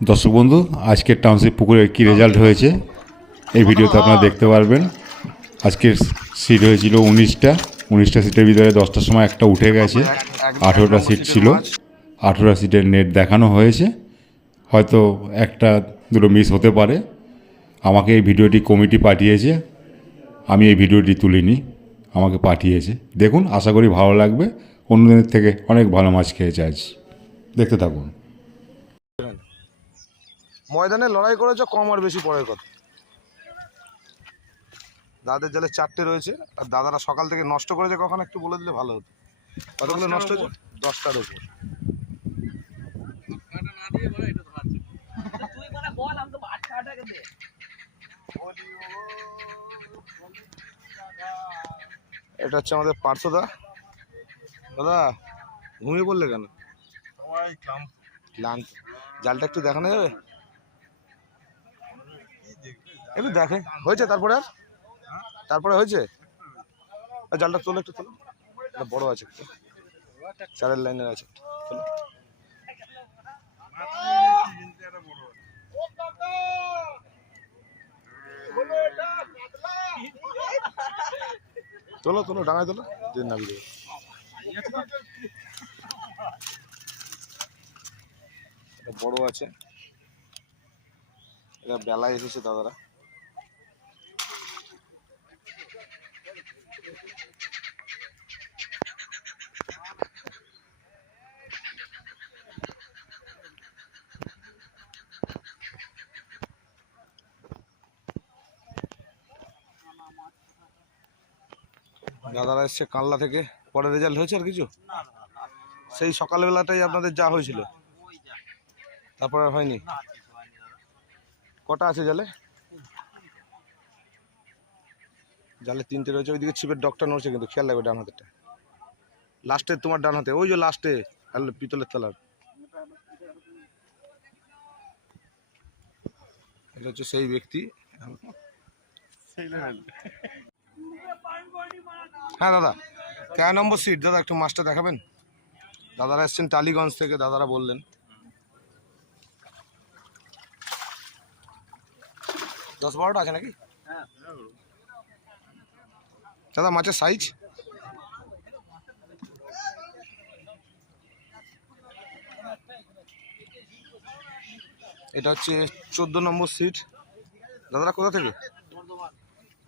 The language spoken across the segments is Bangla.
দর্শক বন্ধু, আজকের টাউনশিপ পুকুরের কী রেজাল্ট হয়েছে এই ভিডিওতে আপনারা দেখতে পারবেন। আজকের সিট হয়েছিল উনিশটা উনিশটা সিটের ভিতরে দশটার সময় একটা উঠে গেছে, আঠেরোটা সিট ছিল। আঠেরোটা সিটের নেট দেখানো হয়েছে। হয়তো একটা, দুটো মিস হতে পারে। আমাকে এই ভিডিওটি কমিটি পাঠিয়েছে। আমি এই ভিডিওটি তুলিনি, আমাকে পাঠিয়েছে। দেখুন, আশা করি ভালো লাগবে। অন্যদের থেকে অনেক ভালো মাছ খেয়েছে আজ। দেখতে থাকুন। ময়দানে লড়াই করেছ কম আর বেশি পরের কথা। দাদাদের জালে চারটে রয়েছে আর দাদারা সকাল থেকে নষ্ট করেছে কখন একটু বলে দিলে ভালো হতো। কতগুলো নষ্ট হয়েছে? দশটার উপর। এটা হচ্ছে আমাদের পার্থদা দাদা ঘুমিয়ে পড়লে কেন? ক্লান্ত। জালটা একটু দেখানো যাবে? একটু দেখে। হয়েছে তারপরে আর? তারপরে হয়েছে? জালটা তোলো একটু এটা বড় আছে। একটু চারের লাইনের আছে। তোলো। তোলো তোলো, ডাঙায় তোলো। দিন এটা বড় আছে। এটা বেলায় এসেছে দাদারা। দাদারা এসছে কানলা থেকে। পরে রেজাল্ট হয়েছে আর কিছু? সেই সকালবেলাটাই আপনাদের যা হয়েছিল। তারপর আর হয়নি? কটা আছে জালে? জালে তিনটে রয়েছে ওইদিকে ছিপের ডকটা নড়ছে কিন্তু খেয়াল লাগবে ডান হাতেটা লাস্টে তোমার ডান হাতে ওই যে লাস্টে পিতলের তলার। এটা হচ্ছে সেই ব্যক্তি। হ্যাঁ দাদা। তেরো নম্বর সিট দাদা, একটু মাছটা দেখাবেন? দাদারা এসছেন টালিগঞ্জ থেকে, দাদারা বললেন। দশ বারোটা আছে নাকি? দাদা, মাছের সাইজ এটা হচ্ছে চোদ্দ নম্বর সিট দাদারা কোথা থেকে?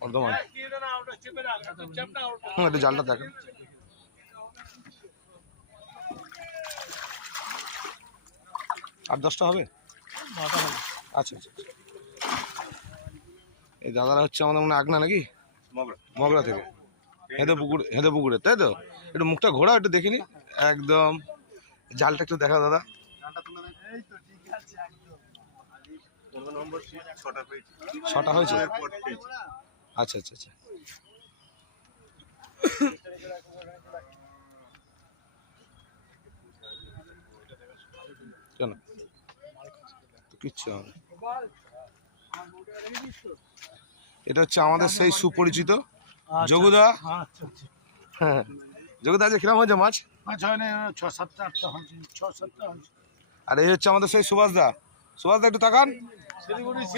বর্ধমান একটু জালটা দেখেন। আট দশটা হবে? আচ্ছা আচ্ছা আচ্ছা। এই দাদারা হচ্ছে আমাদের মনে আগনা নাকি? মগরা। থেকে। হেঁদে পুকুর হেঁদে পুকুরে তাই তো? একটু মুখটা ঘোরা একটু দেখিনি একদম। জালটা একটু দেখা দাদা। ছটা হয়েছে? আচ্ছা আচ্ছা আচ্ছা। কেন? কিচ্ছু হবে এটা হচ্ছে আমাদের সেই সুপরিচিত যোগুদা হ্যাঁ যোগুদা আজকে কিরম হয়েছে মাছ? পাঁচ হয় না ছ সাতটা আটটা হয়েছে ছ সাতটা হয়েছে। আর এই হচ্ছে আমাদের সেই সুভাষ দা সুভাষ দা একটু তাকান।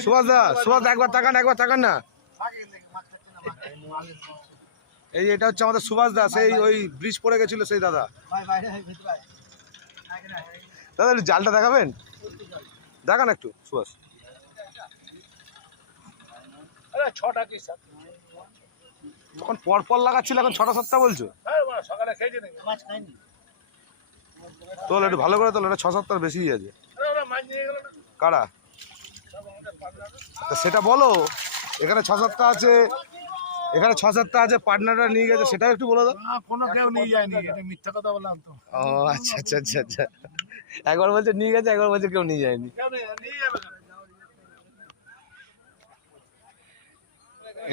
সুভাষ দা সুভাষ দা একবার তাকান একবার তাকান না। এই এটা হচ্ছে আমাদের সুভাষ দাস এই ওই ব্রিজ পড়ে গেছিল সেই দাদা। দাদা একটু জালটা দেখাবেন? দেখান একটু সুভাষ। তখন পর পর লাগাচ্ছিল এখন ছটা সাতটা বলছো? হ্যাঁ তোল একটু ভালো করে তোল এটা ছ সাতটার বেশি আছে। কারা? সেটা বলো। এখানে ছ সাতটা আছে। এখানে ছ সাতটা আছে পার্টনাররা নিয়ে গেছে সেটাও একটু বলে দাও। না কোনো কেউ নিয়ে যায়নি এটা মিথ্যা কথা বললাম তো। ও আচ্ছা আচ্ছা আচ্ছা আচ্ছা। একবার বলছে নিয়ে গেছে একবার বলছে কেউ নিয়ে যায়নি?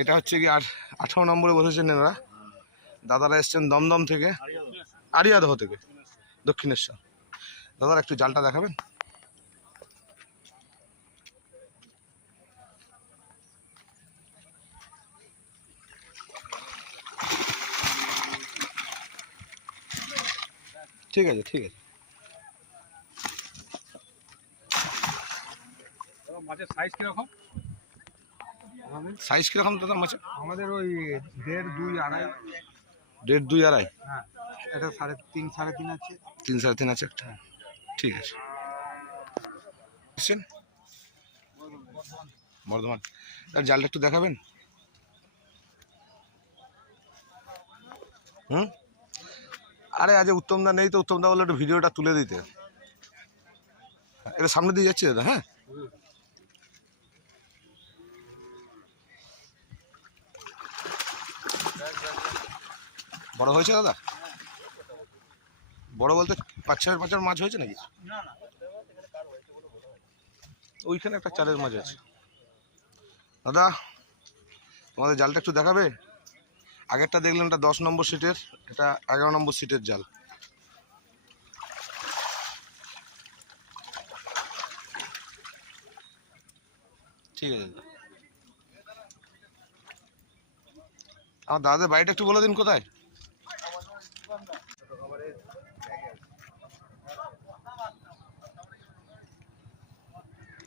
এটা হচ্ছে কি আট আঠারো নম্বরে বসেছেন এনারা। দাদারা এসছেন দমদম থেকে আরিয়াদহ থেকে দক্ষিণেশ্বর। দাদারা একটু জালটা দেখাবেন? ঠিক আছে ঠিক আছে। মাছের সাইজ কীরকম? সাইজ কীরকম দাদা মাছের? আমাদের ওই দেড় দুই আড়াই। দেড় দুই আড়াই? হ্যাঁ এটা সাড়ে তিন সাড়ে তিন আছে। তিন সাড়ে তিন আছে একটা? ঠিক আছে। এসছেন? বর্ধমান। আর জালটা একটু দেখাবেন? হুম? আরে আজ উত্তমদা নেই তো, উত্তমদা বলে একটু ভিডিওটা তুলে দিতে। এটা সামনে দিয়ে যাচ্ছে দাদা হ্যাঁ? বড় হয়েছে দাদা? বড় বলতে পাঁচ ছয়ের পাঁচের মাছ হয়েছে নাকি? ওইখানে একটা চারের মাছ আছে। দাদা, তোমাদের জালটা একটু দেখাবে? আগেরটা দেখলাম এটা দশ নম্বর সিটের এটা এগারো নম্বর সিটের জাল। ঠিক আছে। আমার দাদাদের বাড়িটা একটু বলে দিন কোথায়?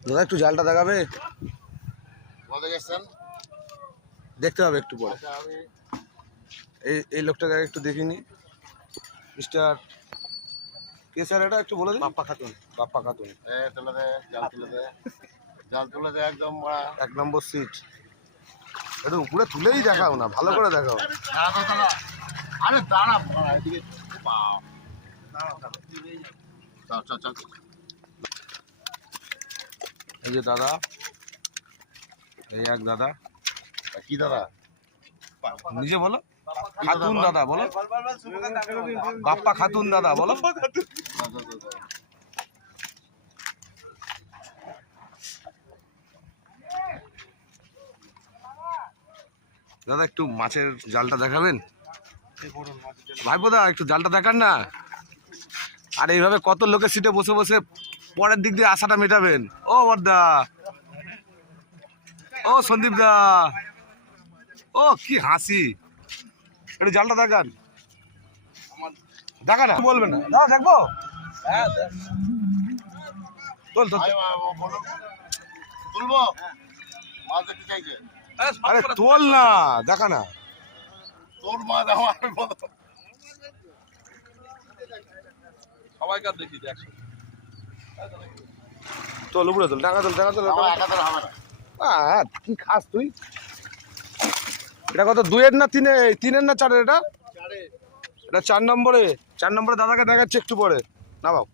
দাদা একটু জালটা দেখাবে? দেখতে হবে একটু পরে। এই এই লোকটাকে একটু দেখিনি মিস্টার কে স্যার এটা একটু বলে দিন? বাপ্পা খাতুন। বাপ্পা খাতুন। একদম এক নম্বর সিট। একটু উপরে তুলেই দেখাও না ভালো করে দেখাও। আরে দাঁড়া এদিকে এই যে দাদা এই এক দাদা। কি দাদা? নিজে বলো। খাতুন দাদা বলো। বাপ্পা খাতুন দাদা বলো। দাদা একটু মাছের জালটা দেখাবেন? ভাইপোদা একটু জালটা দেখান না? আর এইভাবে কত লোকের সিটে বসে বসে পরের দিক দিয়ে আশাটা মেটাবেন? ও বর্দা ও সন্দীপ দা। ও কি হাসি। একটু জালটা দেখান। দেখা না। বলবেন না। দাদা দেখব? তোল তোল। তুলবো? আরে তোল না। দেখা না। তোর মাছ আমার বলো। তোল উপরে তোল। টাকা তোল টাকা তোল। আমার হবে না। আহ, কি খাস তুই? এটা কত দুয়ের না তিনে তিনের না চারের এটা? এটা চার নম্বরে চার নম্বরে দাদাকে দেখাচ্ছে একটু পরে। না বাবু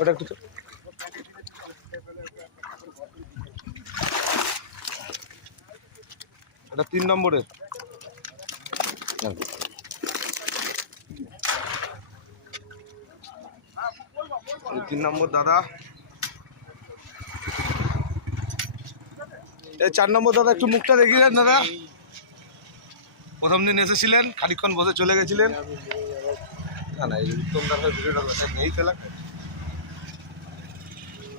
ওটা একটু এটা তিন নম্বরে। তিন নম্বর দাদা। চার নম্বর দাদা, একটু মুখটা দেখিলেন দাদা? প্রথম দিন এসেছিলেন, খানিকক্ষণ বসে চলে গেছিলেন।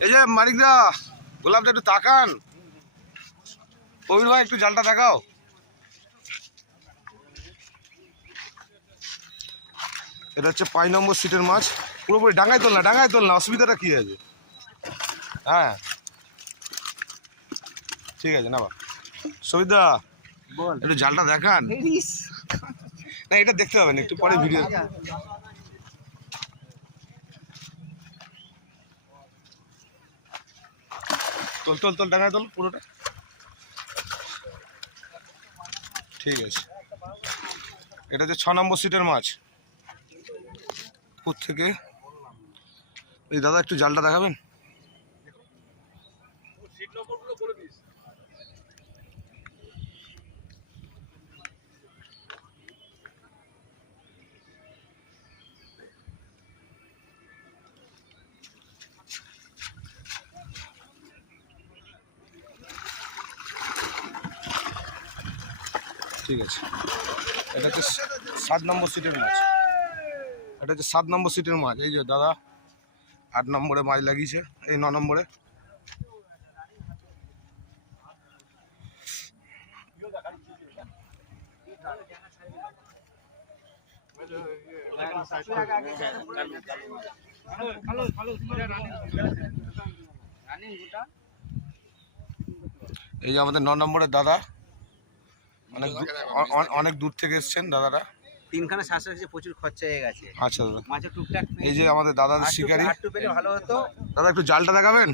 এই যে মালিকদা গোলাপটা একটু তাকান। কবির ভাই, একটু জালটা দেখাও। এটা হচ্ছে পাঁচ নম্বর সিটের মাছ। পুরোপুরি ডাঙায় তোল না, ডাঙায় তোল না, অসুবিধাটা কি আছে হ্যাঁ। ঠিক আছে না বাবা সবিতা বল। একটু জালটা দেখান। না এটা দেখতে হবে না একটু পরে ভিডিও। তোল তোল তোল ডাঙায় তোল পুরোটা। ঠিক আছে। এটা হচ্ছে ছ নম্বর সিটের মাছ। কোথ থেকে এই দাদা একটু জালটা দেখাবেন? ঠিক আছে। এটা হচ্ছে সাত নম্বর সিটের মাছ। এটা হচ্ছে সাত নম্বর সিটের মাছ। এই যে দাদা, আট নম্বরে মাছ লাগিয়েছে, এই ন নম্বরে। এই যে আমাদের ন নম্বরের দাদা। অনেক দূর- অনেক থেকে এসছেন দাদারা। তিনখানা প্রচুর খরচা হয়ে গেছে। আচ্ছা দাদা। টুকটাক এই যে আমাদের শিকারি। পেলে ভালো হতো। দাদা একটু জালটা দেখাবেন?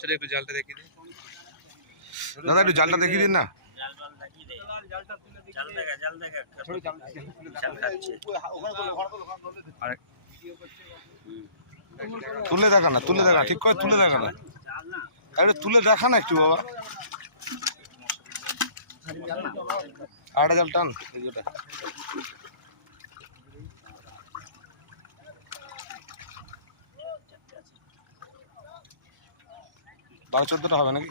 চলো একটু জালটা দেখিয়ে দিই। দাদা একটু জালটা দেখিয়ে দিন না। তুলে দেখা না তুলে দেখা ঠিক করে তুলে দেখা না। তুলে দেখা না একটু বাবা। আড়া জাল টান। বারো চোদ্দটা হবে নাকি?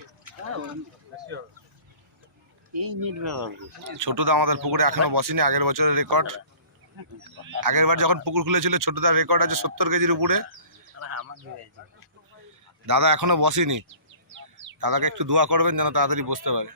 ছোটদা আমাদের পুকুরে এখনও বসেনি, আগের বছরের রেকর্ড আগের বার যখন পুকুর খুলেছিল, ছোটদার রেকর্ড আছে সত্তর কেজির উপরে। দাদা এখনও বসেনি। দাদাকে একটু দোয়া করবেন যেন তাড়াতাড়ি বসতে পারে।